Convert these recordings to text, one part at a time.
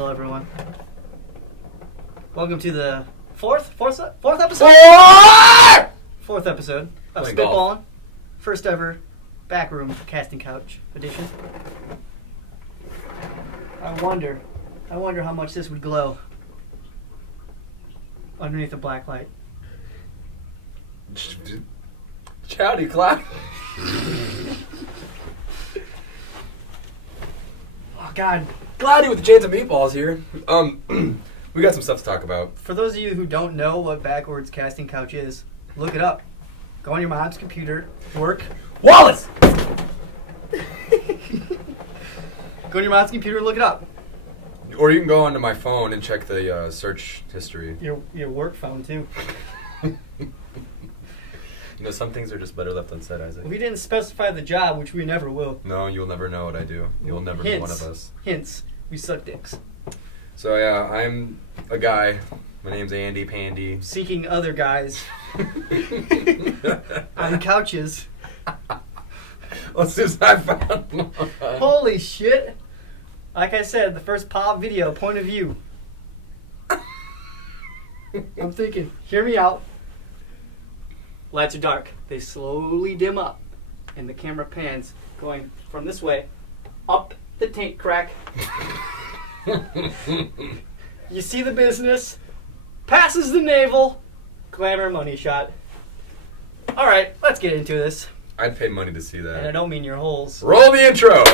Hello, everyone. Welcome to the fourth episode? Fourth episode of Spit Ballin. First ever backroom casting couch edition. I wonder how much this would glow underneath a black light. Chowdy clock. Oh God. Glady with the chains of meatballs here. We got some stuff to talk about. For those of you who don't know what backwards casting couch is, look it up. Go on your mom's computer, work. Wallace! Go on your mom's computer and look it up. Or you can go onto my phone and check the search history. Your work phone, too. You know, some things are just better left unsaid, Isaac. We didn't specify the job, which we never will. No, you'll never know what I do. You'll never be one of us. Hints. We suck dicks. So, yeah, I'm a guy. My name's Andy Pandy. Seeking other guys on couches. Let's see if I found. Holy shit. Like I said, the first pop video, point of view. I'm thinking, hear me out. Lights are dark. They slowly dim up. And the camera pans going from this way up the taint crack. You see the business. Passes the navel. Glamour money shot. Alright, let's get into this. I'd pay money to see that. And I don't mean your holes. Roll the intro!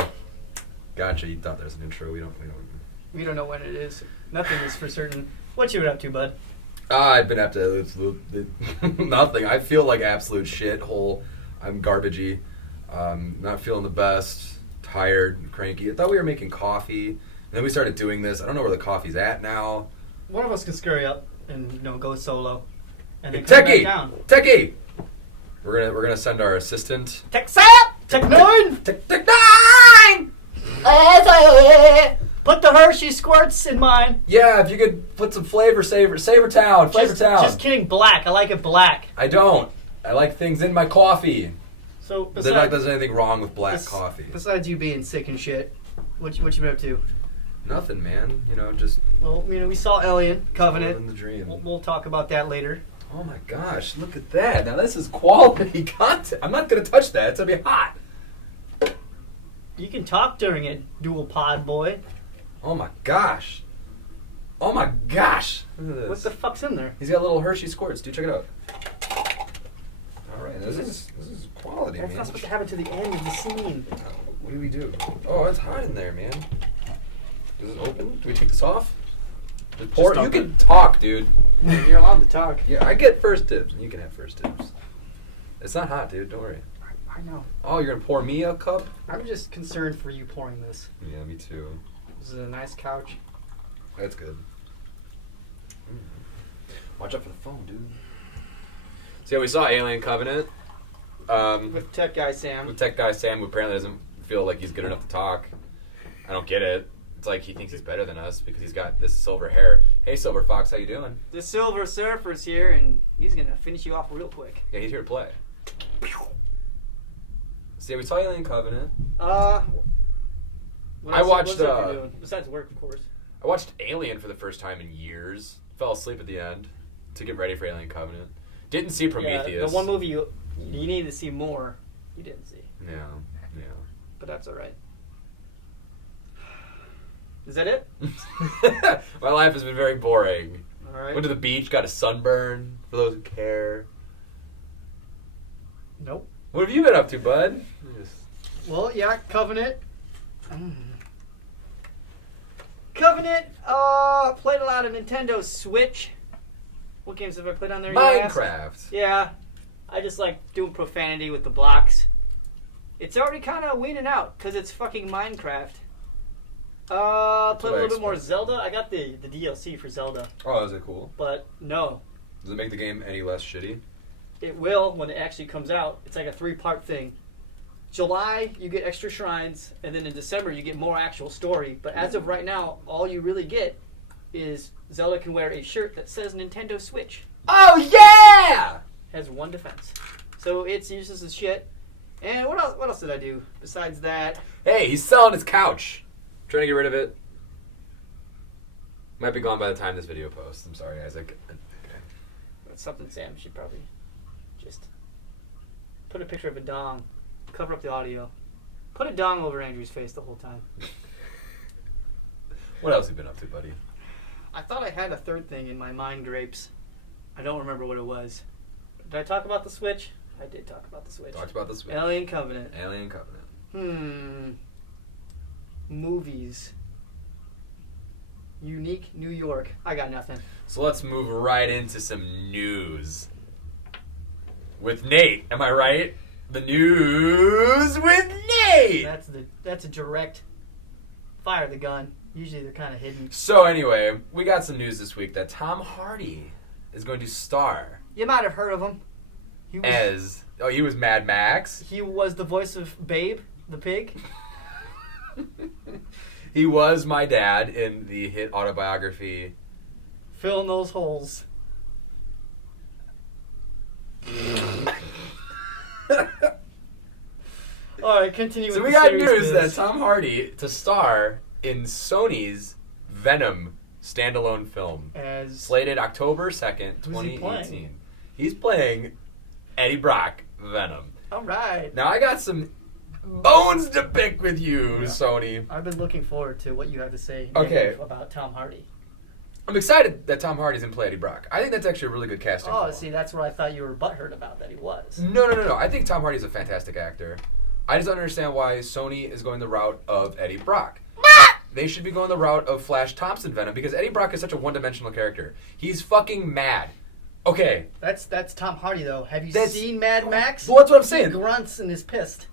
Gotcha, you thought there was an intro. We don't know when it is. Nothing is for certain. What you been up to, bud? I've been up to nothing. I feel like absolute shithole. I'm garbagey. Not feeling the best. Tired, cranky. I thought we were making coffee. And then we started doing this. I don't know where the coffee's at now. One of us can scurry up and go solo. And then come back down. Techie! We're gonna send our assistant. Tech 9! Tech 9! Put the Hershey squirts in mine. Yeah, if you could put some Flavor Town. Just kidding, black. I like it black. I don't. I like things in my coffee. So there's anything wrong with black coffee. Besides you being sick and shit, what you been up to? Nothing, man. Just... Well, we saw Alien, Covenant. Living the dream. We'll talk about that later. Oh my gosh, look at that. Now this is quality content. I'm not going to touch that. It's going to be hot. You can talk during it, dual pod boy. Oh my gosh. Oh my gosh. Look at this. What the fuck's in there? He's got little Hershey squirts. Dude, check it out. All right, this is quality, That's man. not supposed to happen to the end of the scene. What do we do? Oh, it's hot in there, man. Does it open? Do we take this off? Pour. You can talk, dude. You're allowed to talk. Yeah, I get first dibs. You can have first dibs. It's not hot, dude. Don't worry. I know. Oh, you're gonna pour me a cup? I'm just concerned for you pouring this. Yeah, me too. This is a nice couch. That's good. Watch out for the phone, dude. So yeah, we saw Alien Covenant. With Tech Guy Sam. With Tech Guy Sam, who apparently doesn't feel like he's good enough to talk. I don't get it. It's like he thinks he's better than us because he's got this silver hair. Hey, Silver Fox, how you doing? The Silver Surfer's here, and he's gonna finish you off real quick. Yeah, he's here to play. So yeah, we saw Alien Covenant. What watched. What's up you doing? Besides work, of course. I watched Alien for the first time in years. Fell asleep at the end to get ready for Alien Covenant. Didn't see Prometheus. Yeah, the one movie you need to see more, you didn't see. Yeah. But that's all right. Is that it? My life has been very boring. All right. Went to the beach, got a sunburn, for those who care. Nope. What have you been up to, bud? Well, yeah, Covenant. Covenant, played a lot of Nintendo Switch. What games have I played on there? Minecraft. Yeah. I just like doing profanity with the blocks. It's already kind of weaning out, because it's fucking Minecraft. Played a little bit more Zelda. I got the DLC for Zelda. Oh, is it cool? But no. Does it make the game any less shitty? It will when it actually comes out. It's like a 3-part thing. July, you get extra shrines, and then in December, you get more actual story. But as of right now, all you really get is Zelda can wear a shirt that says Nintendo Switch. Oh, yeah! Has 1 defense. So it's useless as shit. And what else did I do besides that? Hey, he's selling his couch. Trying to get rid of it. Might be gone by the time this video posts. I'm sorry, Isaac. That's something Sam should probably just put a picture of a dong, cover up the audio, put a dong over Andrew's face the whole time. What else have you been up to, buddy? I thought I had a third thing in my mind grapes. I don't remember what it was. Did I talk about the Switch? I did talk about the Switch. Talked about the Switch. Alien Covenant. Alien Covenant. Movies. Unique New York. I got nothing. So let's move right into some news. With Nate, am I right? The news with Nate! That's a direct fire the gun. Usually they're kind of hidden. So anyway, we got some news this week that Tom Hardy is going to star You might have heard of him. he was Mad Max. He was the voice of Babe, the pig. He was my dad in the hit autobiography. Fill in those holes. All right, continue. So with we the got series news biz. that Tom Hardy to star in Sony's Venom standalone film. As Slated October 2nd, Who's he 2018. playing? He's playing Eddie Brock, Venom. all right. Now I got some bones to pick with you, Yeah. Sony. I've been looking forward to what you have to say Okay. negative about Tom Hardy. I'm excited that Tom Hardy's in play Eddie Brock. I think that's actually a really good casting. Oh, call. see, that's what I thought you were butthurt about that he was. No. I think Tom Hardy's a fantastic actor. I just don't understand why Sony is going the route of Eddie Brock. They should be going the route of Flash Thompson Venom because Eddie Brock is such a one-dimensional character. He's fucking mad. Okay. That's Tom Hardy though. Have you That's- seen Mad Max? Well, that's what I'm He saying. grunts and is pissed.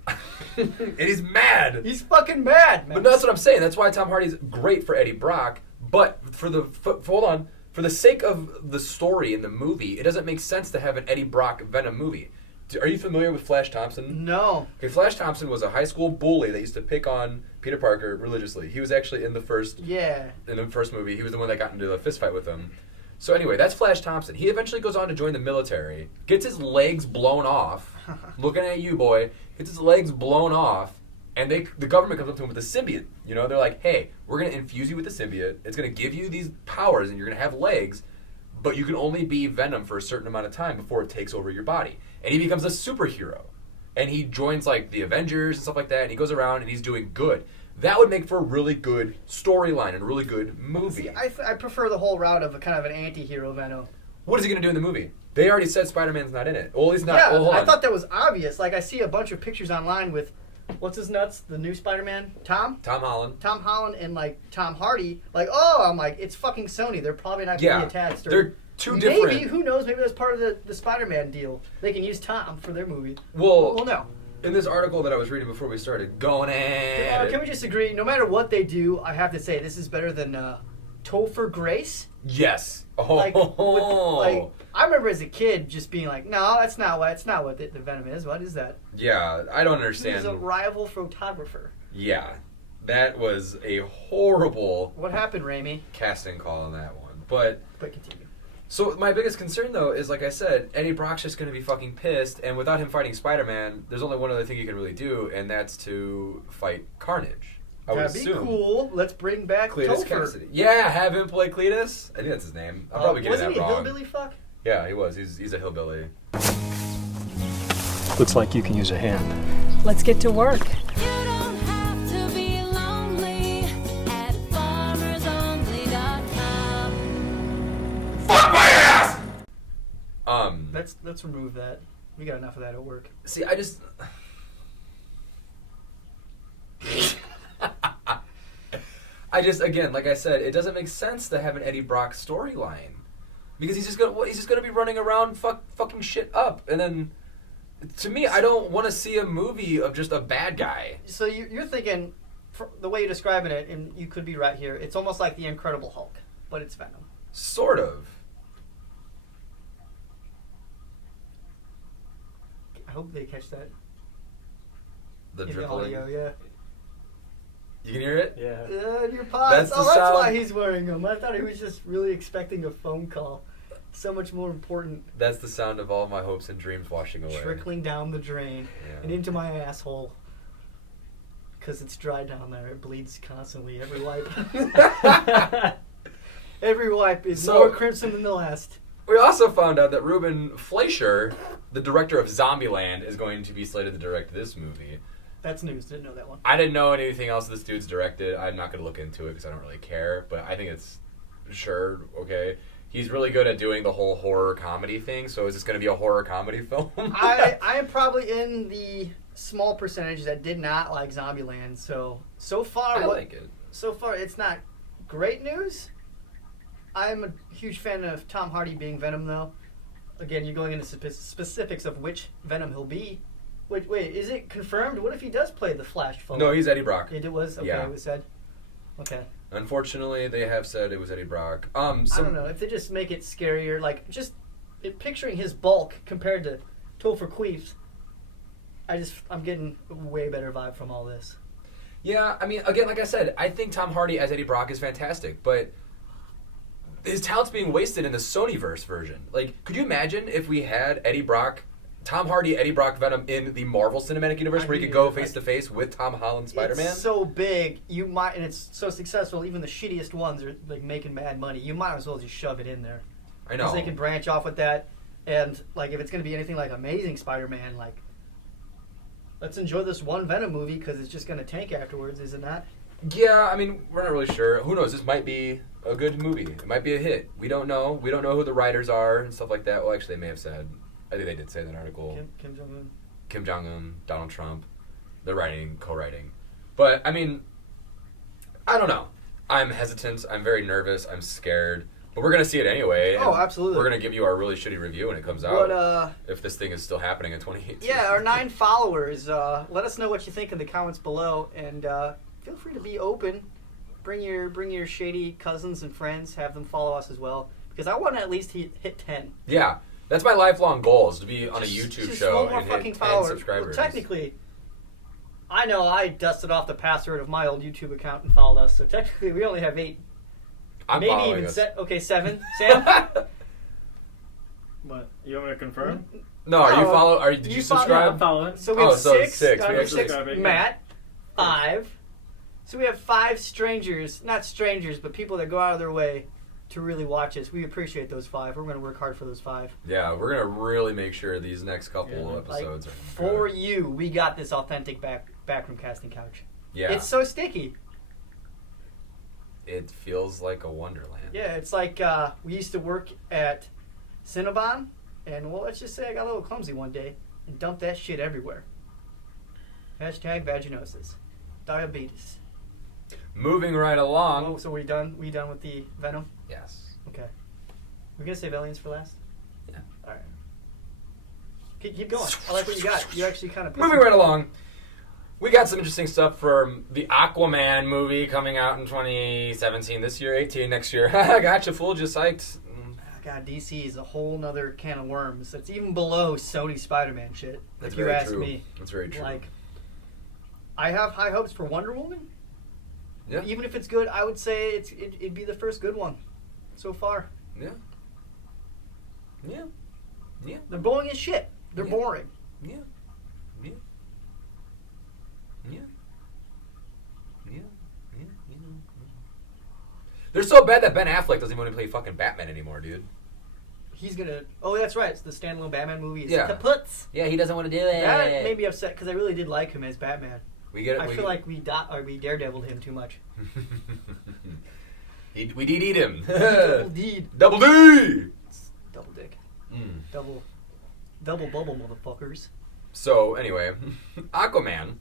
And he's mad. He's fucking mad, man. But that's what I'm saying. That's why Tom Hardy's great for Eddie Brock. But for the sake of the story in the movie, it doesn't make sense to have an Eddie Brock Venom movie. Are you familiar with Flash Thompson? No. Okay, Flash Thompson was a high school bully that used to pick on Peter Parker religiously. He was actually in the first movie. He was the one that got into a fist fight with him. So anyway, that's Flash Thompson. He eventually goes on to join the military, gets his legs blown off. Looking at you, boy. Gets his legs blown off, and the government comes up to him with a symbiote. You know, they're like, hey, we're going to infuse you with the symbiote. It's going to give you these powers, and you're going to have legs, but you can only be Venom for a certain amount of time before it takes over your body. And he becomes a superhero. And he joins, like, the Avengers and stuff like that, and he goes around, and he's doing good. That would make for a really good storyline and a really good movie. See, I prefer the whole route of a kind of an anti-hero Venom. What is he going to do in the movie? They already said Spider-Man's not in it. Well, he's not. Yeah, well, hold on. I thought that was obvious. Like, I see a bunch of pictures online with, what's his nuts, the new Spider-Man? Tom Holland and, like, Tom Hardy. Like, I'm like, it's fucking Sony. They're probably not going to be attached. Or they're two different. Maybe, who knows? Maybe that's part of the Spider-Man deal. They can use Tom for their movie. Well, no. In this article that I was reading before we started, Can we just agree? No matter what they do, I have to say this is better than Topher Grace. Yes. Oh. Like, I remember as a kid just being like, no, that's not what the Venom is. What is that? Yeah, I don't understand. He's a rival photographer. Yeah, that was a horrible. What happened, Raimi? Casting call on that one, but continue. So my biggest concern though is, like I said, Eddie Brock's just going to be fucking pissed, and without him fighting Spider-Man, there's only one other thing you can really do, and that's to fight Carnage. That'd be cool. Let's bring back Cletus Topher. Cassidy. Yeah, have him play Cletus. I think that's his name. I'm probably getting that wrong. Wasn't he a hillbilly fuck? Yeah, he was. He's a hillbilly. Looks like you can use a hand. Let's get to work. Let's remove that. We got enough of that at work. See, I just again, like I said, it doesn't make sense to have an Eddie Brock storyline because he's just gonna be running around fucking shit up, and then to me, I don't want to see a movie of just a bad guy. So you're thinking, the way you're describing it, and you could be right here. It's almost like the Incredible Hulk, but it's Venom. Sort of. I hope they catch that. The in dribbling. the audio, yeah. You can hear it? Yeah. In your pods. That's the That's sound. why he's wearing them. I thought he was just really expecting a phone call. So much more important. That's the sound of all my hopes and dreams washing away. Trickling down the drain and into my asshole. Because it's dry down there. It bleeds constantly every wipe. Every wipe is So- more crimson than the last. We also found out that Ruben Fleischer, the director of Zombieland, is going to be slated to direct this movie. That's news. Didn't know that one. I didn't know anything else this dude's directed. I'm not going to look into it because I don't really care, but I think it's sure, okay. He's really good at doing the whole horror comedy thing, so is this going to be a horror comedy film? I am probably in the small percentage that did not like Zombieland. So far, I like it. So far, it's not great news. I'm a huge fan of Tom Hardy being Venom, though. Again, you're going into specifics of which Venom he'll be. Wait, is it confirmed? What if he does play the Flash? No, he's Eddie Brock. It was? Okay, Yeah. it was said. Okay. Unfortunately, they have said it was Eddie Brock. I don't know. If they just make it scarier, like, just picturing his bulk compared to Topher Queef's, I'm getting a way better vibe from all this. Yeah, I mean, again, like I said, I think Tom Hardy as Eddie Brock is fantastic, but his talent's being wasted in the Sonyverse version. Like, could you imagine if we had Tom Hardy, Eddie Brock, Venom in the Marvel Cinematic Universe where he could go face to face with Tom Holland Spider-Man? It's so big, and it's so successful, even the shittiest ones are, like, making mad money. You might as well just shove it in there. I know. Because they can branch off with that, and, like, if it's going to be anything like Amazing Spider-Man, like, let's enjoy this one Venom movie because it's just going to tank afterwards, is it not? Yeah, I mean, we're not really sure. Who knows? This might be a good movie. It might be a hit. We don't know. We don't know who the writers are and stuff like that. Well, actually, they may have said. I think they did say in that article. Kim Jong-un. Kim Jong-un, Donald Trump. They're co-writing. But, I mean, I don't know. I'm hesitant. I'm very nervous. I'm scared. But we're going to see it anyway. Oh, absolutely. We're going to give you our really shitty review when it comes out. But, if this thing is still happening in 2018. yeah, our 9 followers, let us know what you think in the comments below, and feel free to be open. Bring your shady cousins and friends. Have them follow us as well, because I want to at least hit 10. Yeah, that's my lifelong goal, is to be on a YouTube just show one more and fucking hit 10 follower. subscribers. Well, technically, I know I dusted off the password of my old YouTube account and followed us, so technically we only have 8. I'm Maybe following even us. 7. Sam? What? You want me to confirm? No, are you Oh, follow? Did you you follow- subscribe? I'm following. So we have so 6. 6. We Number actually- 6, Matt. 5. So we have 5 strangers, not strangers, but people that go out of their way to really watch us. We appreciate those 5. We're going to work hard for those 5. Yeah, we're gonna really make sure these next couple Yeah. episodes Like, are for good. you, we got this authentic backroom casting couch. Yeah, It's so sticky. it feels like a wonderland. Yeah, it's like we used to work at Cinnabon, and well, let's just say I got a little clumsy one day and dumped that shit everywhere. Hashtag vaginosis. Diabetes. Moving right along. Oh, so we done? We done with the Venom? Yes. Okay. We're gonna save aliens for last? Yeah. Alright. Keep going. I like what you got. You actually kind of... Moving right along. We got some interesting stuff from the Aquaman movie coming out in 2017. This year, 18 next year. I gotcha, fooled you, psyched. God, DC is a whole nother can of worms. It's even below Sony Spider-Man shit, That's if you very ask true. me. That's very true. Like, I have high hopes for Wonder Woman. Yeah. Even if it's good, I would say it'd be the first good one so far. Yeah. Yeah. Yeah. They're boring as shit. They're Yeah. boring. Yeah. Yeah. Yeah. Yeah. Yeah. Yeah. They're so bad that Ben Affleck doesn't even want to play fucking Batman anymore, dude. He's gonna... Oh, that's right. It's the standalone Batman movie. It's Yeah. kaputs. Yeah, he doesn't want to do it. That made me upset because I really did like him as Batman. We get it. I feel like we daredeviled him too much. we did eat him. Double D. Double D. Double dick. Mm. Double bubble, motherfuckers. So anyway, Aquaman.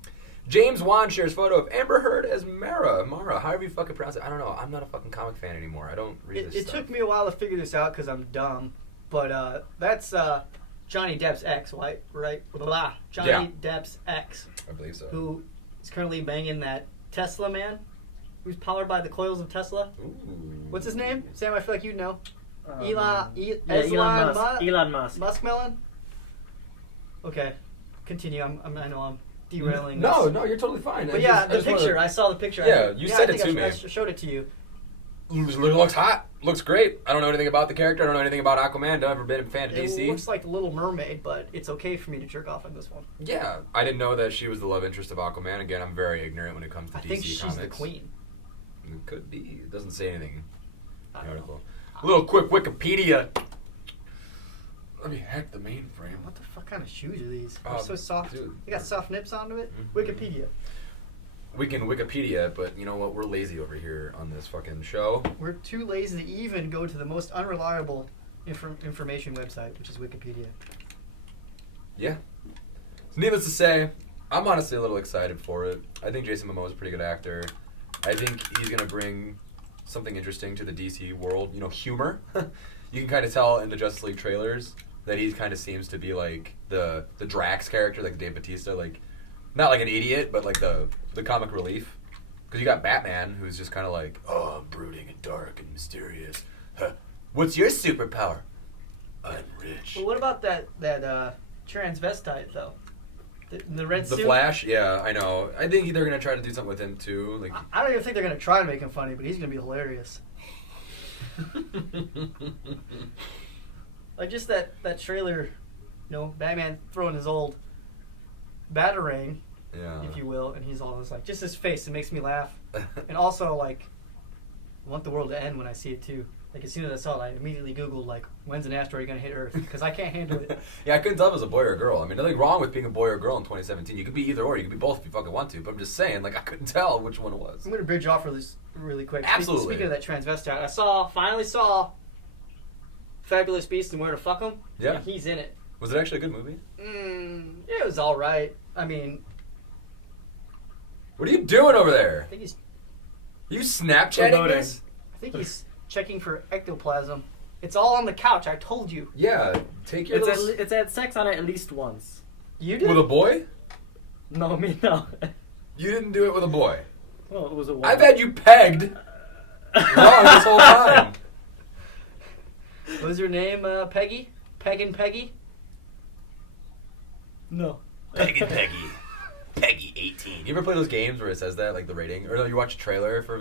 James Wan shares photo of Amber Heard as Mara, however you fucking pronounce it. I don't know. I'm not a fucking comic fan anymore. I don't read this It stuff. took me a while to figure this out because I'm dumb, but that's Johnny Depp's ex, right? Blah. Johnny Yeah. Depp's ex, I believe so. who is currently banging that Tesla man, who's powered by the coils of Tesla. Ooh. What's his name? Sam, I feel like you'd know. Elon Elon Musk. Elon Musk. Muskmelon? Okay. Continue. I know I'm derailing No, this. no, you're totally fine. But yeah, the picture. I saw the picture. Yeah, you said I it think to me. I showed it to you. Looks hot. Looks great. I don't know anything about the character. I don't know anything about Aquaman. Never been a fan of It DC. looks like the Little Mermaid, but it's okay for me to jerk off on this one. Yeah, I didn't know that she was the love interest of Aquaman. Again, I'm very ignorant when it comes to I DC think she's comics. the queen. It could be. It doesn't say anything. the article. A little quick Wikipedia. Let me hack the mainframe. What the fuck kind of shoes are these? They're so soft. Dude. They got soft nips onto it. Mm-hmm. Wikipedia. We can Wikipedia, but you know what? We're lazy over here on this fucking show. We're too lazy to even go to the most unreliable information website, which is Wikipedia. Yeah. Needless to say, I'm honestly a little excited for it. I think Jason Momoa is a pretty good actor. I think he's going to bring something interesting to the DC world. You know, humor. You can kind of tell in the Justice League trailers that he kind of seems to be like the Drax character, like Dave Bautista, like not like an idiot, but like the comic relief. Because you got Batman, who's just kind of like, oh, I'm brooding and dark and mysterious. Huh. What's your superpower? I'm rich. But what about that transvestite though? The red The suit. Flash, yeah, I know. I think they're gonna try to do something with him too. Like, I don't even think they're gonna try to make him funny, but he's gonna be hilarious. Like just that trailer, Batman throwing his old batarang, yeah, if you will, and he's always like, just his face, it makes me laugh, and also like, I want the world to end when I see it too. Like as soon as I saw it, I immediately Googled like, when's an asteroid gonna hit Earth? Because I can't handle it. Yeah, I couldn't tell if it was a boy or a girl. I mean, nothing wrong with being a boy or a girl in 2017. You could be either or. You could be both if you fucking want to. But I'm just saying, like, I couldn't tell which one it was. I'm gonna bridge off really quick. Absolutely. Speaking of that transvestite, I finally saw Fabulous Beast and Where to Fuck Him. Yeah. And he's in it. Was it actually a good movie? It was all right. I mean, What are you doing over there? I think he's Are you Snapchatting Promoting. this? checking for ectoplasm. It's all on the couch. I told you. Yeah, take your little... It's had sex on it at least once. You did. With a boy? No, me no. You didn't do it with a boy. Well, it was a woman. I've had you pegged wrong this whole time. What was your name? Peggy? Peg and Peggy? No. Peggy. Peggy 18. You ever play those games where it says that, like the rating? Or no, you watch a trailer for a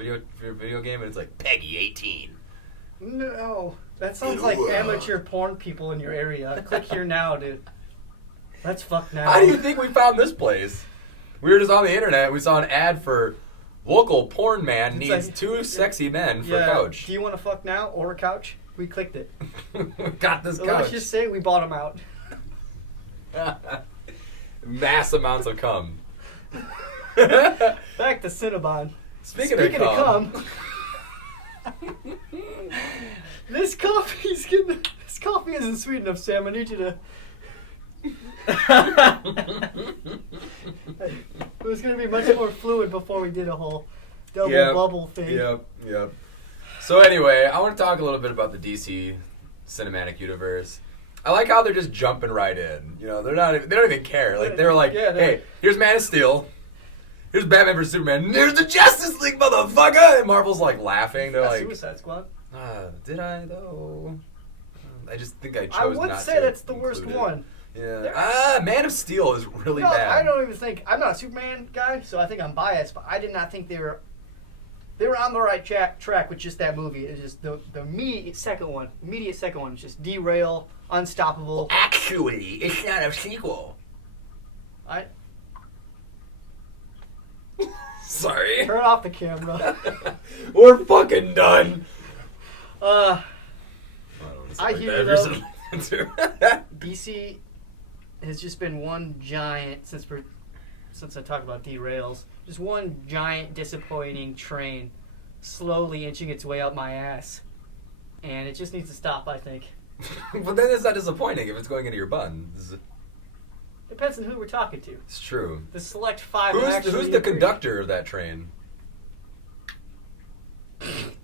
video game and it's like, Peggy 18. No. That sounds like amateur porn people in your area. Click here now, dude. Let's fuck now. How do you think we found this place? We were just on the internet. We saw an ad for local porn man It's needs like- 2 sexy men for a couch. Do you want to fuck now or a couch? We clicked it. Got this So couch. let's just say we bought them out. Mass amounts of cum. Back to Cinnabon. Speaking of cum. This coffee isn't sweet enough, Sam. I need you to. It was going to be much more fluid before we did a whole double bubble thing. Yep. So anyway, I want to talk a little bit about the DC cinematic universe. I like how they're just jumping right in. You know, they don't even care. Like they're like, hey, here's Man of Steel. Here's Batman vs Superman. And there's the Justice League, motherfucker. And Marvel's like laughing. They're like, Suicide Squad. did I though? I just think I chose I not to. would say that's the worst include it. one. Yeah. Man of Steel is really bad. I don't even think I'm not a Superman guy, so I think I'm biased. But I did not think they were on the right track with just that movie. It's just the immediate second one is just derail, unstoppable. Actually, it's not a sequel. Sorry. Turn off the camera. We're fucking done. I I hear you, though. DC has just been one giant, since I talk about derails, just one giant disappointing train slowly inching its way up my ass. And it just needs to stop, I think. But then it's not disappointing if it's going into your buns. Depends on who we're talking to. It's true. The select five. Who's the conductor of that train?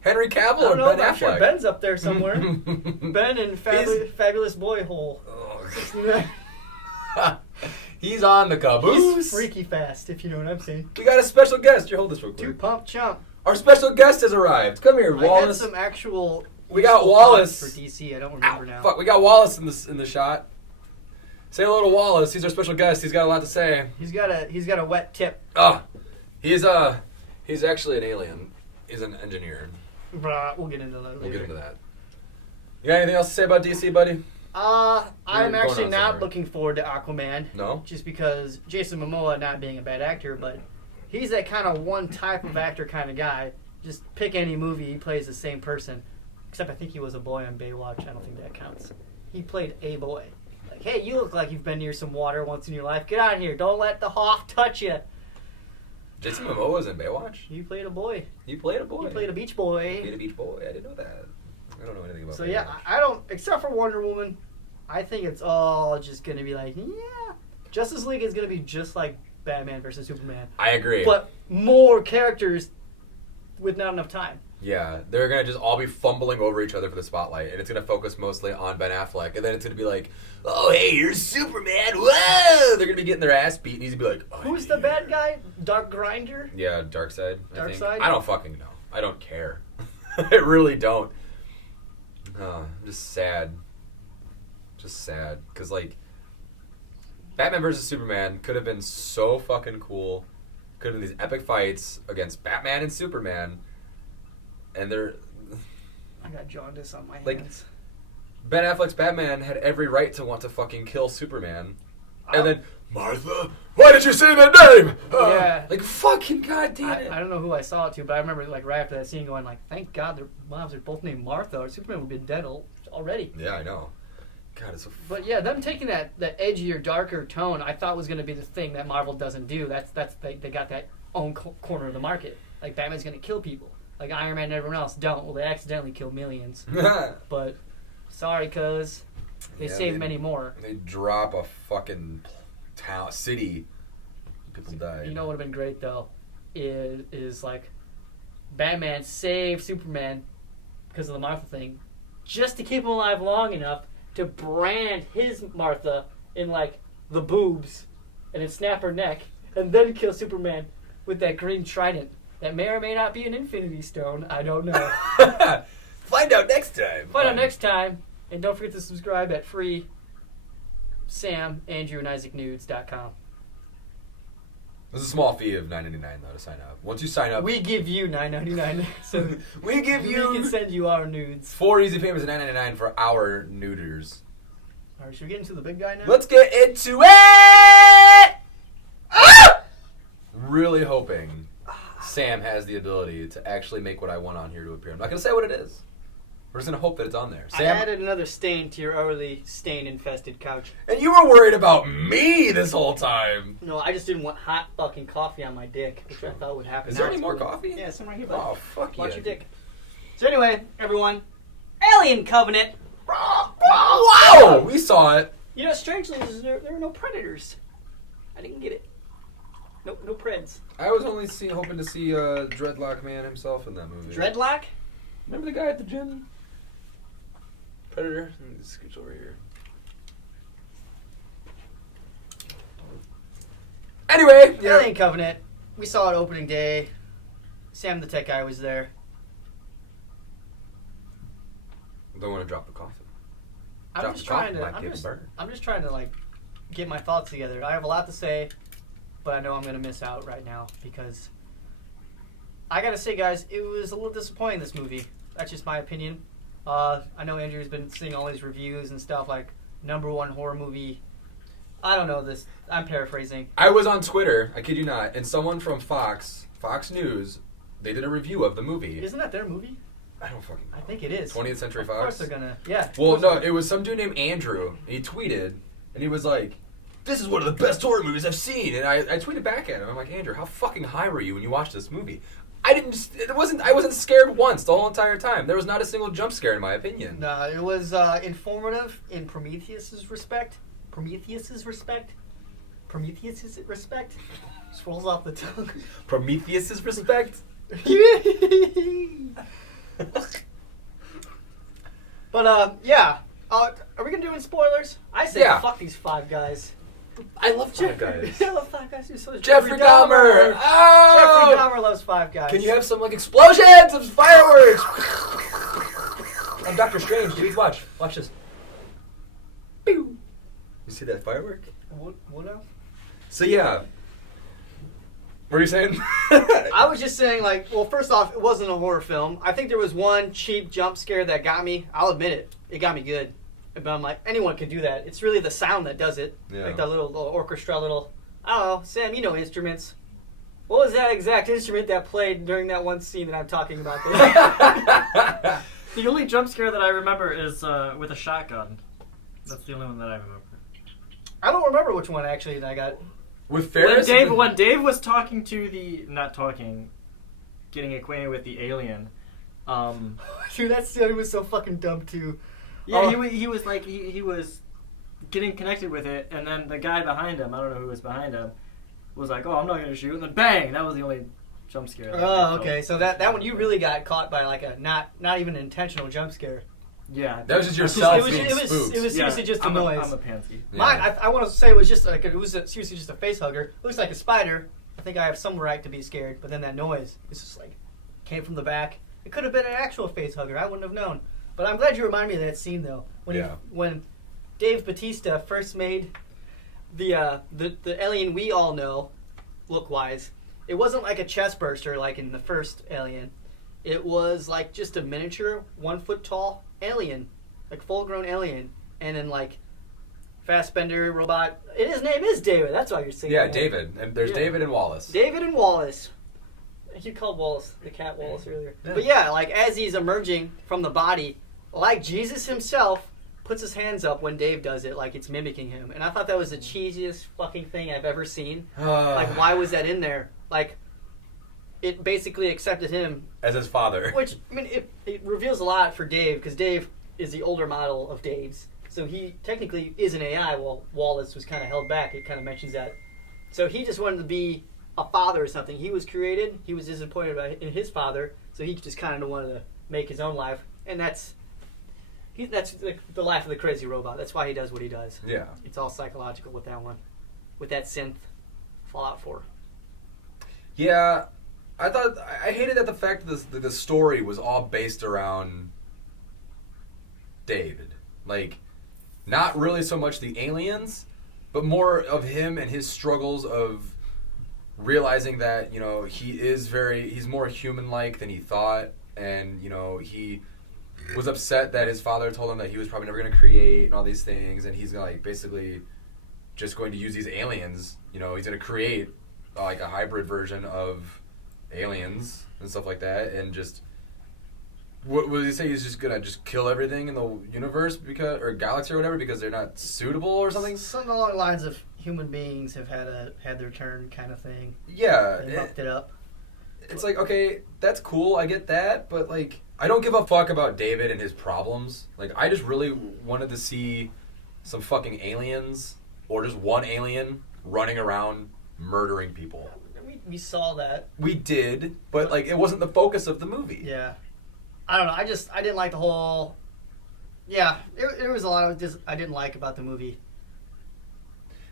Henry Cavill I don't or know, Ben I'm sure Affleck? Ben's up there somewhere. Ben and Fabulous Boy Hole. He's on the caboose. He's freaky fast, if you know what I'm saying. We got a special guest. Here, hold this real quick. Two pump chump. Our special guest has arrived. Come here, I got Wallace. some actual. We got useful Wallace. puns for DC. I don't remember now. Fuck, we got Wallace in the shot. Say hello to Wallace. He's our special guest. He's got a lot to say. He's got a wet tip. He's actually an alien. He's an engineer. We'll get into that later. We'll get into that. You got anything else to say about DC, buddy? I'm going actually on not somewhere. looking forward to Aquaman. No? Just because Jason Momoa, not being a bad actor, but he's that kind of one type of actor kind of guy. Just pick any movie, he plays the same person. Except I think he was a boy on Baywatch. I don't think that counts. He played a boy. Like, hey, you look like you've been near some water once in your life. Get out of here. Don't let the Hoff touch you. Jason Momoa was in Baywatch? He played a boy. He played a boy. He played a beach boy. He played a beach boy. I didn't know that. I don't know anything about So Baywatch. yeah, I don't, except for Wonder Woman, I think it's all just going to be like, yeah. Justice League is going to be just like Batman versus Superman. I agree. But more characters with not enough time. Yeah, they're going to just all be fumbling over each other for the spotlight, and it's going to focus mostly on Ben Affleck, and then it's going to be like, oh, hey, here's Superman, whoa! They're going to be getting their ass beat, and he's going to be like, oh, Who's the bad guy? Dark Grinder? Yeah, Darkseid, I think. Darkseid? I don't fucking know. I don't care. I really don't. I'm just sad. Just sad. Because, like, Batman vs. Superman could have been so fucking cool. Could have been these epic fights against Batman and Superman. And they're... I got jaundice on my Like, hands. Ben Affleck's Batman had every right to want to fucking kill Superman. And then, Martha, why did you say that name? Yeah. Like, fucking goddamn it. I don't know who I saw it to, but I remember like right after that scene going like, thank God their moms are both named Martha or Superman would be dead already. Yeah, I know. God, it's so... But yeah, them taking that edgier, darker tone, I thought was going to be the thing that Marvel doesn't do. They got that own corner of the market. Like Batman's going to kill people. Like Iron Man and everyone else don't. Well, they accidentally kill millions. But sorry, cuz they save many more. They drop a fucking city. People die. You know what would have been great though is like Batman saved Superman because of the Martha thing, just to keep him alive long enough to brand his Martha in like the boobs and then snap her neck and then kill Superman with that green trident that may or may not be an Infinity Stone. I don't know. Find out next time. Find out next time, and don't forget to subscribe at free Sam, Andrew, and IsaacNudes.com. There's a small fee of $9.99 though to sign up. Once you sign up, We give you $9.99, so we give we you can send you our nudes. 4 easy payments of $9.99 for our neuters. All right, should we get into the big guy now? Let's get into it. Ah! Really hoping Sam has the ability to actually make what I want on here to appear. I'm not gonna say what it is. We're just gonna hope that it's on there. I Sam, added another stain to your already stain-infested couch. and you were worried about me this whole time. No, I just didn't want hot fucking coffee on my dick, which I thought would happen. Is there Now any it's more cool. coffee? Yeah, some right here, bud. Oh, fuck yeah. Watch your dick. So anyway, everyone, Alien Covenant. Wow! We saw it. You know, strangely, there were no predators. I didn't get it. No preds. I was only hoping to see Dreadlock Man himself in that movie. Dreadlock? Remember the guy at the gym? Predator? Let me scooch over here. Anyway, yeah. Alien Covenant. We saw it opening day. Sam the tech guy was there. Don't want to drop the coffin. I'm Drop just the coffin trying to. like David Byrne. I'm just trying to like get my thoughts together. I have a lot to say, but I know I'm gonna miss out right now because I gotta say, guys, it was a little disappointing. This movie. That's just my opinion. I know Andrew's been seeing all these reviews and stuff like #1 horror movie. I don't know this. I'm paraphrasing. I was on Twitter, I kid you not, and someone from Fox News, they did a review of the movie. Isn't that their movie? I don't fucking know. I think it is. 20th Century Of Fox? course they're gonna. Yeah. Well, of course no, it was some dude named Andrew. And he tweeted, and he was like, "This is one of the best horror movies I've seen." And I tweeted back at him. I'm like, "Andrew, how fucking high were you when you watched this movie?" I wasn't scared once the whole entire time. There was not a single jump scare in my opinion. No, it was informative in Prometheus's respect. Prometheus's respect. Just rolls off the tongue. Prometheus's respect. But yeah. Are we gonna do any spoilers? I say Yeah. fuck these Five Guys. I love Five Guys. I love Five Guys too. So does Jeffrey Dahmer. Oh! Jeffrey Dahmer loves Five Guys. Can you have some like explosions, some fireworks? I'm Doctor Strange, dude. Watch this. Pew. You see that firework? What else? So yeah. What are you saying? I was just saying, like, well, first off, it wasn't a horror film. I think there was one cheap jump scare that got me. I'll admit it. It got me good. But I'm like, anyone could do that. It's really the sound that does it. Yeah. Like that little orchestra, I don't know. Sam, you know instruments. What was that exact instrument that played during that one scene that I'm talking about there? The only jump scare that I remember is with a shotgun. That's the only one that I remember. I don't remember which one actually that I got. With Ferris, When Dave was talking to getting acquainted with the alien. Dude, that scene was so fucking dumb too. Yeah, Oh. he was like he was getting connected with it, and then the guy behind him, I don't know who was behind him, was like, "Oh, I'm not gonna shoot," and then bang! That was the only jump scare. that I Oh, felt. okay. So that one you really got caught by like a not even an intentional jump scare. Yeah, that was just It yourself was, being it was spooked. seriously just a I'm noise. I'm a pansy. Yeah. Mine, I want to say, was just like seriously just a face hugger. Looks like a spider. I think I have some right to be scared, but then that noise, it's just like came from the back. It could have been an actual face hugger. I wouldn't have known. But I'm glad you reminded me of that scene though. When Dave Bautista first made the alien we all know, look wise, it wasn't like a chest burster like in the first Alien. It was like just a miniature, 1 foot tall alien, like full grown alien, and then like Fassbender robot. His name is David. That's why you're saying. Yeah, that. David. And there's Yeah. David and Wallace. David and Wallace. You called Wallace the cat Wallace earlier. Yeah. But yeah, like as he's emerging from the body, like Jesus himself puts his hands up when Dave does it, like it's mimicking him. And I thought that was the cheesiest fucking thing I've ever seen. Like, why was that in there? Like, it basically accepted him. As his father. Which, I mean, it reveals a lot for Dave, because Dave is the older model of Dave's. So he technically is an AI, while Wallace was kind of held back. It kind of mentions that. So he just wanted to be a father or something. He was created. He was disappointed in his father, so he just kind of wanted to make his own life. And that's the life of the crazy robot. That's why he does what he does. Yeah. It's all psychological with that one. With that synth. Fallout 4. Yeah, I hated that the fact that the story was all based around David. Like, not really so much the aliens, but more of him and his struggles of realizing that, you know, he's more human-like than he thought, and, you know, he was upset that his father told him that he was probably never going to create and all these things, and he's like basically just going to use these aliens. You know, he's going to create like a hybrid version of aliens and stuff like that, and just what did he say? He's just gonna just kill everything in the universe or galaxy or whatever because they're not suitable or something. Something along the lines of human beings have had their turn, kind of thing. Yeah, They fucked it up. It's like, okay, that's cool, I get that, but like, I don't give a fuck about David and his problems. Like, I just really wanted to see some fucking aliens or just one alien running around murdering people. We saw that. We did, but like, it wasn't the focus of the movie. Yeah. I don't know. I didn't like the whole. Yeah, there was a lot of I didn't like about the movie.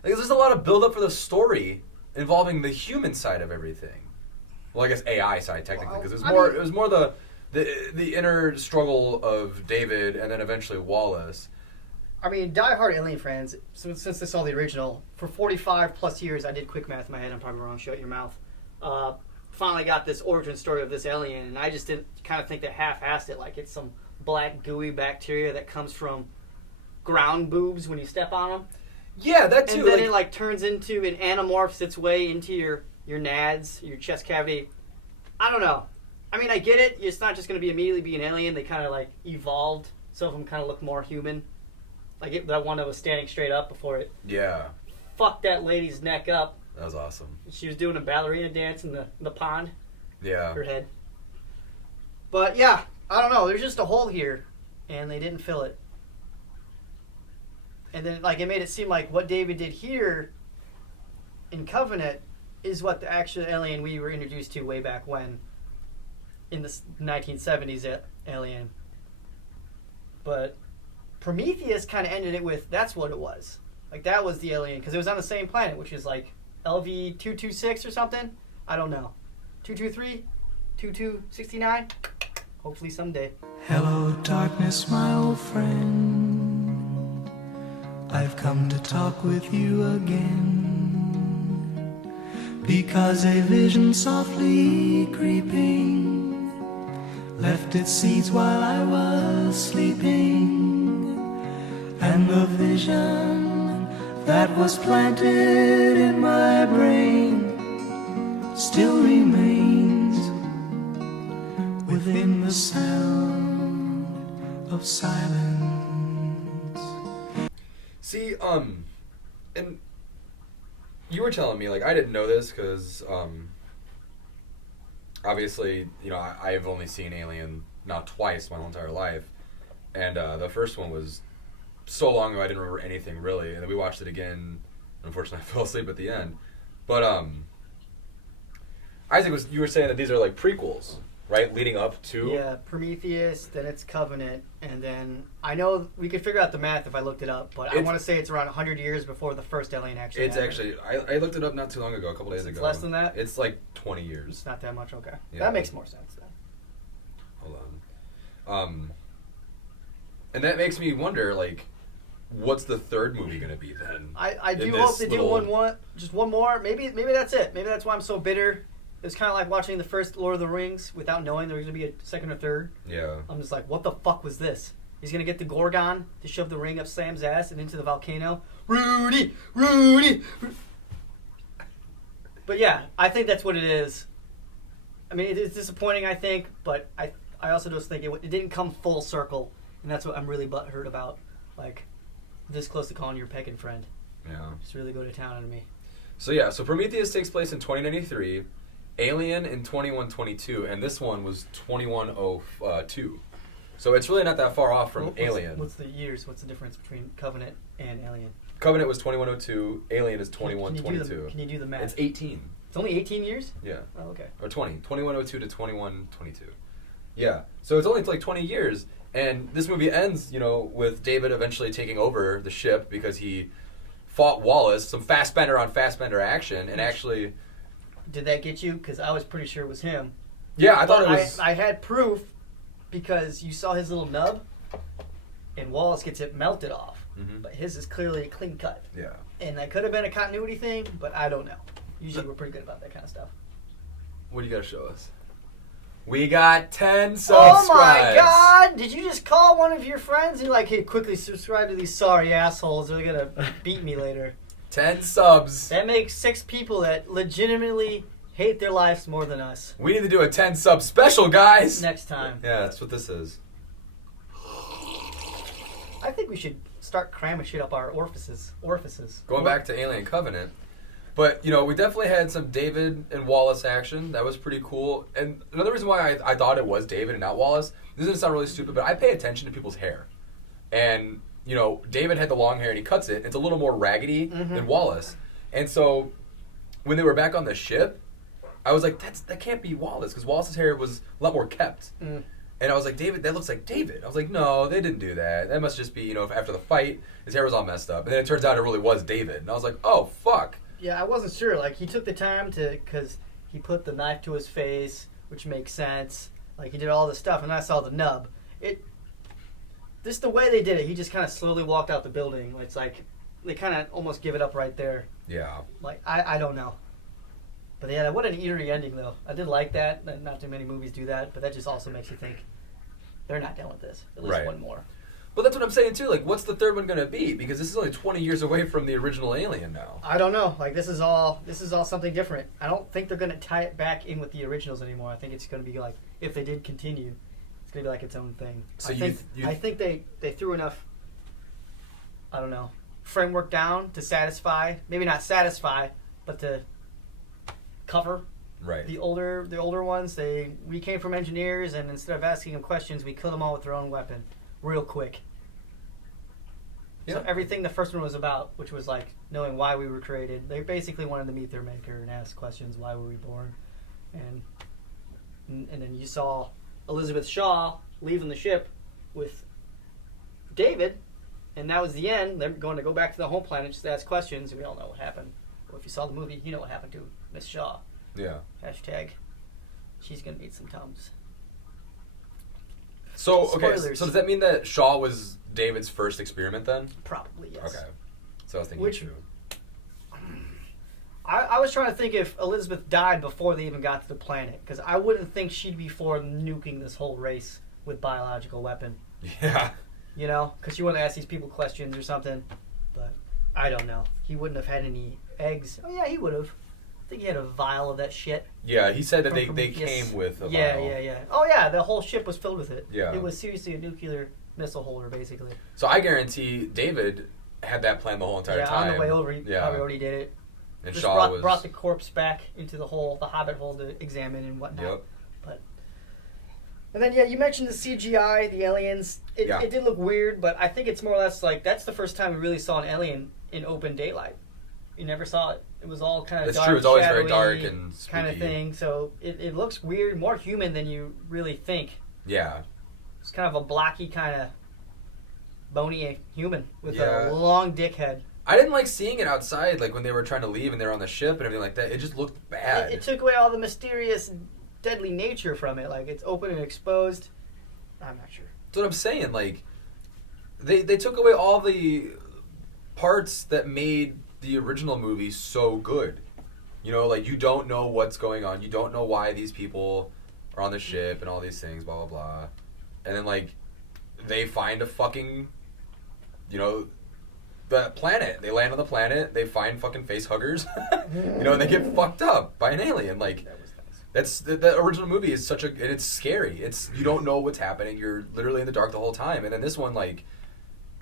Like, there's a lot of build up for the story involving the human side of everything. Well, I guess AI side technically, because it was more the inner struggle of David and then eventually Wallace. I mean, die-hard Alien fans, since they saw the original, for 45 plus years, I did quick math in my head, I'm probably wrong, shut your mouth, finally got this origin story of this alien, and I just didn't kind of think they half-assed it, like it's some black gooey bacteria that comes from ground boobs when you step on them. Yeah, that too. And then it like turns into, it anamorphs its way into your nads, your chest cavity. I don't know. I mean, I get it. It's not just going to immediately be an alien. They kind of like evolved. Some of them kind of look more human. Like that one that was standing straight up before it Yeah, fucked that lady's neck up. that was awesome. She was doing a ballerina dance in the pond. Yeah. Her head. But yeah, I don't know. There's just a hole here, and they didn't fill it. And then like it made it seem like what David did here in Covenant is what the actual alien we were introduced to way back when in the 1970s alien. But Prometheus kind of ended it with that's what it was. Like that was the alien because it was on the same planet, which is like LV-226 or something. I don't know. 223, 2269. Hopefully someday. Hello, darkness, my old friend. I've come to talk with you again. Because a vision softly creeping left its seeds while I was sleeping. And the vision that was planted in my brain still remains within the sound of silence. See, and you were telling me, like, I didn't know this because, obviously, you know, I've only seen Alien now twice my whole entire life, and the first one was so long ago I didn't remember anything really, and then we watched it again. Unfortunately, I fell asleep at the end. But Isaac, you were saying that these are like prequels, right, leading up to. Yeah, Prometheus, then it's Covenant, and then I know we could figure out the math if I looked it up, but I want to say it's around 100 years before the first Alien actually. It's happened. actually I looked it up not too long ago, a couple days ago. Less than that. It's like 20 years. It's not that much. Okay, Yeah. that makes more sense then. Hold on. And that makes me wonder, like, what's the third movie going to be then? I In do this hope they do little- just one more. Maybe that's it. Maybe that's why I'm so bitter. It's kind of like watching the first Lord of the Rings without knowing there was going to be a second or third. Yeah. I'm just like, what the fuck was this? He's going to get the Gorgon to shove the ring up Sam's ass and into the volcano. Rudy! But yeah, I think that's what it is. I mean, it is disappointing, I think, but I also just think it didn't come full circle, and that's what I'm really butthurt about. Like, this close to calling your pecking friend. Yeah. Just really go to town on me. So yeah, so Prometheus takes place in 2093, Alien in 2122, and this one was 2102. So it's really not that far off from Alien. What's the years? What's the difference between Covenant and Alien? Covenant was 2102, Alien is 2122. Can you do the math? It's 18. It's only 18 years? Yeah. Oh, okay. Or 20. 2102 to 2122. Yeah. So it's only like 20 years. And this movie ends, you know, with David eventually taking over the ship because he fought Wallace, some Fassbender on Fassbender action, and actually... Did that get you? Because I was pretty sure it was him. Yeah, I thought it But was... I had proof because you saw his little nub, and Wallace gets it melted off. Mhm. But his is clearly a clean cut. Yeah. And that could have been a continuity thing, but I don't know. Usually we're pretty good about that kind of stuff. What do you got to show us? We got 10 subscribes. Oh my god! Did you just call one of your friends and like, hey, quickly subscribe to these sorry assholes, or they're gonna beat me later? 10 subs. That makes 6 people that legitimately hate their lives more than us. We need to do a 10 sub special, guys. Next time. Yeah, that's what this is. I think we should start cramming shit up our orifices. Going back to Alien Covenant. But, you know, we definitely had some David and Wallace action. That was pretty cool. And another reason why I thought it was David and not Wallace, this is going to sound really stupid, but I pay attention to people's hair. And, you know, David had the long hair and he cuts it. It's a little more raggedy than Wallace. And so when they were back on the ship, I was like, that can't be Wallace, because Wallace's hair was a lot more kept. And I was like, David, that looks like David. I was like, no, they didn't do that. That must just be, you know, after the fight, his hair was all messed up. And then it turns out it really was David. And I was like, oh, fuck. Yeah, I wasn't sure. Like, he took the time because he put the knife to his face, which makes sense. Like, he did all this stuff, and I saw the nub. Just the way they did it, he just kind of slowly walked out the building. It's like, they kind of almost give it up right there. Yeah. Like, I don't know. But yeah, what an eerie ending, though. I did like that. Not too many movies do that, but that just also makes you think, they're not done with this. At least one more. But that's what I'm saying, too. Like, what's the third one going to be? Because this is only 20 years away from the original Alien now. I don't know. Like, this is all something different. I don't think they're going to tie it back in with the originals anymore. I think it's going to be like, if they did continue, it's going to be like its own thing. So I think they threw enough, I don't know, framework down to satisfy, maybe not satisfy, but to cover the older ones. We came from engineers, and instead of asking them questions, we killed them all with their own weapon real quick. So everything the first one was about, which was like knowing why we were created, they basically wanted to meet their maker and ask questions: why were we born? And then you saw Elizabeth Shaw leaving the ship with David, and that was the end. They're going to go back to the home planet just to ask questions, and we all know what happened. Well, if you saw the movie, you know what happened to Miss Shaw. Yeah. Hashtag, she's going to need some Tums. So, okay, Spoilers. so does that mean that Shaw was David's first experiment then? Probably, yes. Okay. So I was thinking Which- too. I was trying to think if Elizabeth died before they even got to the planet, because I wouldn't think she'd be for nuking this whole race with biological weapon. Yeah. You know, because she wanted to ask these people questions or something. But I don't know. He wouldn't have had any eggs. Oh yeah, he would have. I think he had a vial of that shit. Yeah, he said that From they Prometheus. came with a Yeah, vial. yeah. Oh yeah, the whole ship was filled with it. Yeah. It was seriously a nuclear missile holder, basically. So I guarantee David had that plan the whole entire time. On the way over, he probably already did it. And Just Shaw brought the corpse back into the Hobbit hole to examine and whatnot. Yep. And then, you mentioned the CGI, the aliens. It did look weird, but I think it's more or less like that's the first time we really saw an alien in open daylight. You never saw it. It was all kind of It's dark, true. It's always very shadowy dark and spooky. kind of thing. So it looks weird, more human than you really think. Yeah. It's kind of a blocky, kind of bony human with a long dick head. I didn't like seeing it outside, like when they were trying to leave and they were on the ship and everything like that. It just looked bad. It took away all the mysterious, deadly nature from it. Like, it's open and exposed. I'm not sure. That's what I'm saying. Like, they took away all the parts that made the original movie so good. You know, like, you don't know what's going on. You don't know why these people are on the ship and all these things, blah, blah, blah. And then, like, they find a fucking, the planet. They land on the planet. They find fucking face huggers. And they get fucked up by an alien. Like, That was nice. that's the original movie is and it's scary. You don't know what's happening. You're literally in the dark the whole time. And then this one, like,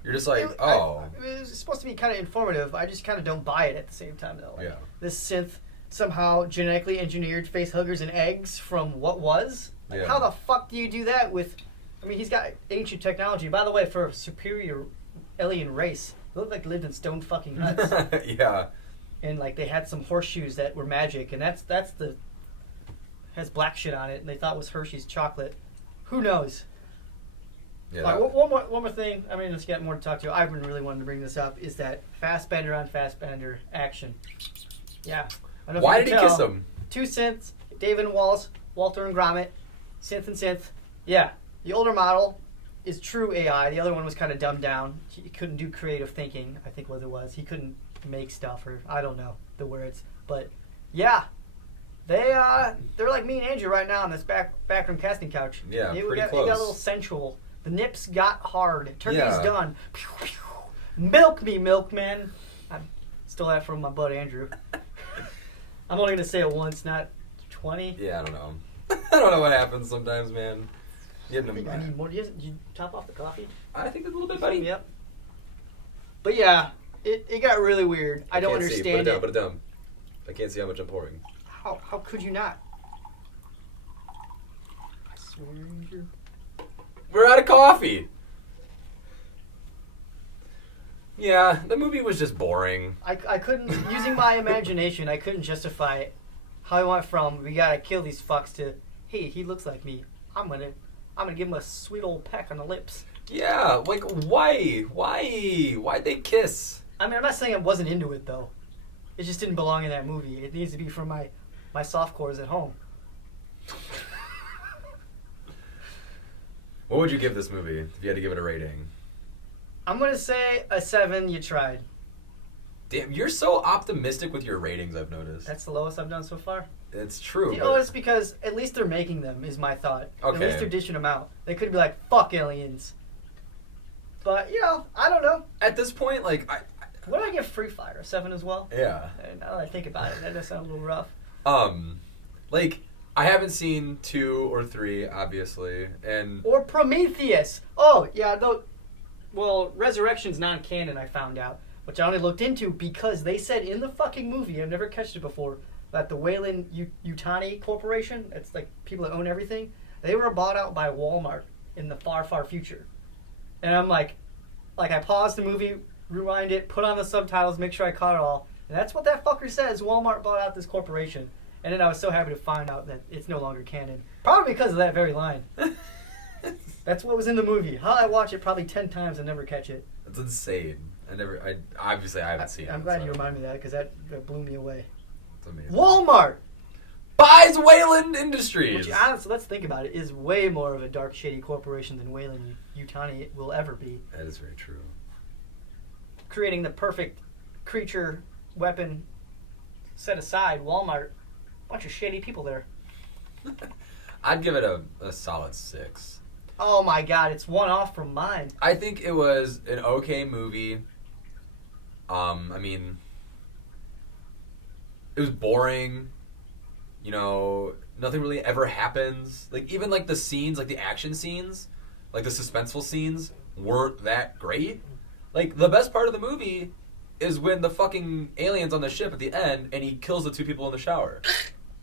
you're just like, It was supposed to be kind of informative. I just kind of don't buy it at the same time, though. Like, Yeah. This synth somehow genetically engineered face huggers and eggs from what was? Like, Yeah. how the fuck do you do that with... I mean, he's got ancient technology. By the way, for a superior alien race, they looked like they lived in stone fucking huts. Yeah. And, like, they had some horseshoes that were magic, and that's the... has black shit on it, and they thought it was Hershey's chocolate. Who knows? Yeah. One more thing. I mean, let's get more to talk to. I've been really wanting to bring this up. Is that Fassbender on Fassbender action? Yeah. I don't know if Why you did can he tell. kiss him? 2 synths. David and Wallace, Walter and Gromit, synth and synth. Yeah. The older model is true AI. The other one was kind of dumbed down. He couldn't do creative thinking, I think what it was. He couldn't make stuff, or I don't know the words. But yeah. They're like me and Andrew right now on this backroom casting couch. Yeah, It pretty got close. a little sensual. The nips got hard. Turkey's Yeah. done. Milk me, milkman. I stole that from my bud Andrew. I'm only gonna say it once, not 20. Yeah, I don't know. I don't know what happens sometimes, man. I think I need more. Did you top off the coffee? I think it's a little bit, buddy. Yep. But yeah, it got really weird. I don't can't see. understand Put it down. I can't see how much I'm pouring. How could you not? I swear, Andrew. We're out of coffee. Yeah, the movie was just boring. I couldn't, using my imagination, I couldn't justify how I went from, we gotta kill these fucks, to, hey, he looks like me. I'm gonna give him a sweet old peck on the lips. Yeah, like, why? Why'd they kiss? I mean, I'm not saying I wasn't into it, though. It just didn't belong in that movie. It needs to be from my softcores at home. What would you give this movie if you had to give it a rating? I'm gonna say a 7, you tried. Damn, you're so optimistic with your ratings, I've noticed. That's the lowest I've done so far. It's true. You know, it's because at least they're making them, is my thought. Okay. At least they're dishing them out. They could be like, fuck aliens. But, I don't know. At this point, like, What do I give Free Fire? A 7 as well? yeah. Now that I think about it, that does sound a little rough. Like, I haven't seen 2 or 3, obviously, and Or Prometheus. Oh, yeah, well, Resurrection's non-canon, I found out, which I only looked into because they said in the fucking movie, I've never catched it before, that the Weyland-Yutani Corporation, it's like people that own everything, they were bought out by Walmart in the far, far future. And I'm like I paused the movie, rewind it, put on the subtitles, make sure I caught it all, and that's what that fucker says. Walmart bought out this corporation. And then I was so happy to find out that it's no longer canon. Probably because of that very line. That's what was in the movie. How I watch it probably 10 times and never catch it. it's insane. I haven't seen it. I'm glad so you reminded me of that because that blew me away. It's amazing. Walmart! Buys Wayland Industries! Which, honestly, let's think about it, is way more of a dark, shady corporation than Weyland-Yutani will ever be. That is very true. Creating the perfect creature weapon set aside, Walmart, bunch of shady people there. I'd give it a solid 6. Oh my god, it's one off from mine. I think it was an okay movie. I mean, it was boring. Nothing really ever happens. Like, even, like, the scenes, like, the action scenes, Like the suspenseful scenes weren't that great. Like the best part of the movie is when the fucking alien's on the ship at the end and he kills the two people in the shower.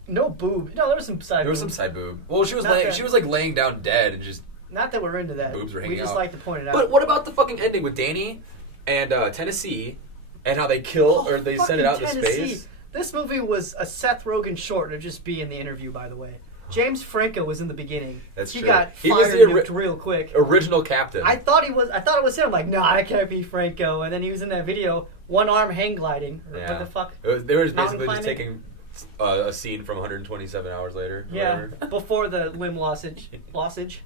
No boob. No, there was some side. There was boob. some side boob. Well, she was Not laying. that- She was like laying down dead and just. Not that we're into that. Boobs were we hanging just out. like to point it out. But what about the fucking ending with Danny and Tennessee and how they kill or they send it out into Tennessee. space? This movie was a Seth Rogen short to just be in the interview, by the way. James Franco was in the beginning. That's he true. got He was fired the nuked real quick. Original captain. I thought it was him. Like, no, that can't be Franco. And then he was in that video, one arm hang gliding. Or Yeah. What the fuck? They were just Mountain basically just climbing? taking a scene from 127 hours later. or Yeah, whatever. before the limb lossage.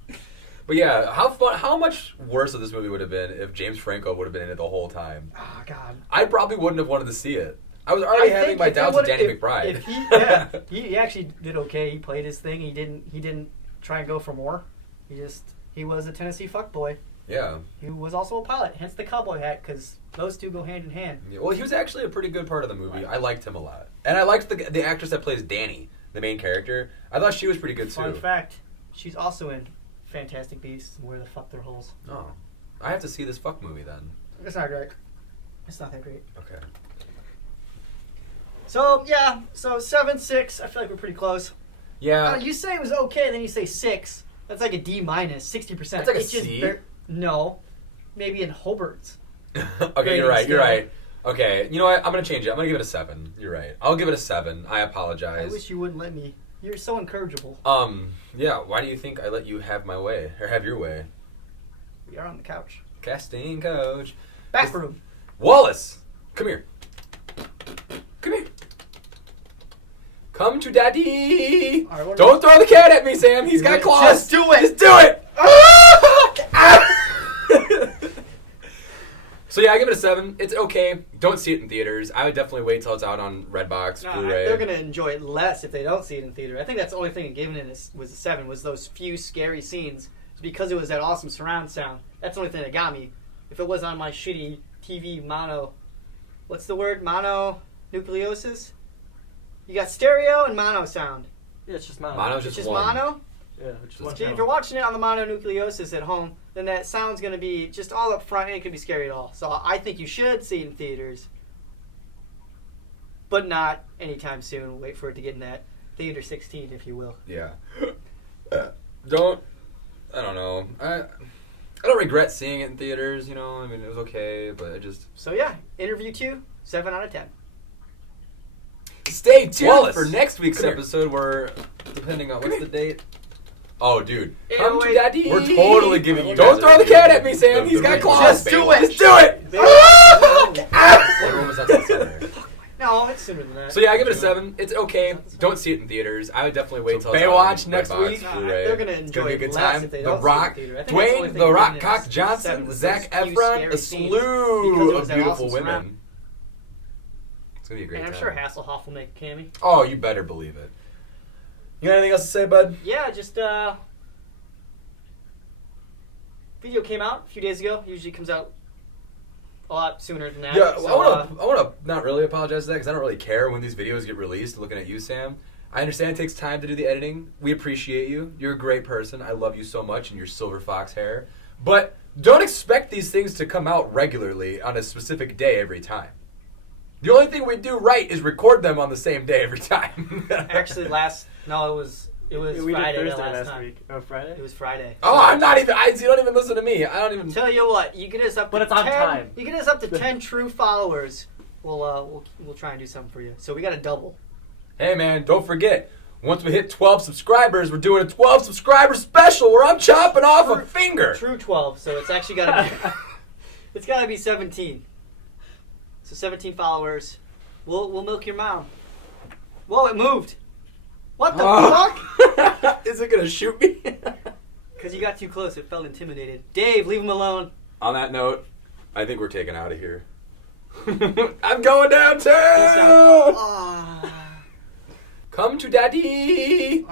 But yeah, how much worse of this movie would have been if James Franco would have been in it the whole time? Oh God. I probably wouldn't have wanted to see it. I was already having my if they doubts with would've- Danny if- McBride. If he actually did okay. He played his thing. He didn't try and go for more. He was a Tennessee fuckboy. Yeah. He was also a pilot, hence the cowboy hat, because those two go hand in hand. Yeah, well, he was actually a pretty good part of the movie. I liked him a lot, and I liked the actress that plays Danny, the main character. I thought she was pretty good too. Fun fact, she's also in Fantastic Beasts and Where the Fuck Their Holes. Oh, I have to see this fuck movie then. It's not great. It's not that great. Okay. So, yeah, 7-6. I feel like we're pretty close. Yeah. You say it was okay, then you say 6. That's like a D minus, 60%. That's like a It's just C? no. Maybe in Hobart's. Okay, you're right. You're scale. right. Okay, you know what? I'm gonna change it. I'm gonna give it a 7. You're right. I'll give it a 7. I I apologize. wish you wouldn't let me. You're so encourageable. Yeah. Why do you think I let you have my way or have your way? We are on the couch. Casting coach. Back room. Wallace, come here. Come here. Come to daddy. All right, what Don't throw the cat at me, Sam. He's got claws. Just do it. Just do it. So yeah, I give it a 7. It's okay. Don't see it in theaters. I would definitely wait till it's out on Redbox, No, Blu-ray. they're gonna enjoy it less if they don't see it in theater. I think that's the only thing giving it was a 7 was those few scary scenes. It's because it was that awesome surround sound. That's the only thing that got me. If it was on my shitty TV mono, what's the word? Mononucleosis? You got stereo and mono sound. Yeah, it's just mono. Mono's It's just just one. mono. Yeah, it's just one See, if channel. you're watching it on the mononucleosis at home, then that sound's going to be just all up front. It could be scary at all. So I think you should see it in theaters, but not anytime soon. Wait for it to get in that theater 16, if you will. Yeah. I don't know. I don't regret seeing it in theaters, you know. I mean, it was okay, but I just... So yeah, interview 2, 7 out of 10. Stay tuned Wallace. for next week's Come here. episode where, depending on... What's the date? Oh, dude. Come to 808. daddy. We're totally giving you Don't guys... Don't throw the cat at me, Sam. He's got claws. Just do it. Just do it. Everyone was out there. No, it's sooner than that. So yeah, I give it a 7. It's okay. Don't see it in theaters. I would definitely wait till it's Baywatch out on next Redbox, week? Blu-ray. They're gonna It's enjoy be a it good less time. if they The don't see it in Rock, theater. I think that's the only Dwayne, thing The Rock, giving it Cock a Johnson, 7 was Zac those few Efron, scary a scenes. Because slew it was of that beautiful awesome women. surround. It's gonna be a great And I'm time. sure Hasselhoff will make a cameo. Oh, you better believe it. You got anything else to say, bud? Yeah, just video came out a few days ago. Usually comes out a lot sooner than that. Yeah, so, I want to not really apologize to that because I don't really care when these videos get released. Looking at you, Sam, I understand it takes time to do the editing. We appreciate you. You're a great person. I love you so much and your silver fox hair. But don't expect these things to come out regularly on a specific day every time. The only thing we do right is record them on the same day every time. actually, it was we Friday did the Thursday last last time. week. Oh, Friday? It was Friday. Oh, I'm not even. You don't even listen to me. I don't even. Tell you what, you get us up But to it's on 10, time. You get us up to 10 true followers. We'll try and do something for you. So we got a double. Hey, man, don't forget. Once we hit 12 subscribers, we're doing a 12 subscriber special where I'm chopping off a finger. True 12. So it's actually got to be. It's got to be 17. So 17 followers. We'll milk your mom. Whoa! It moved. What the fuck? Is it gonna shoot me? Because you got too close. It felt intimidated. Dave, leave him alone. On that note, I think we're taking out of here. I'm going downtown. Peace out. Ah. Come to daddy.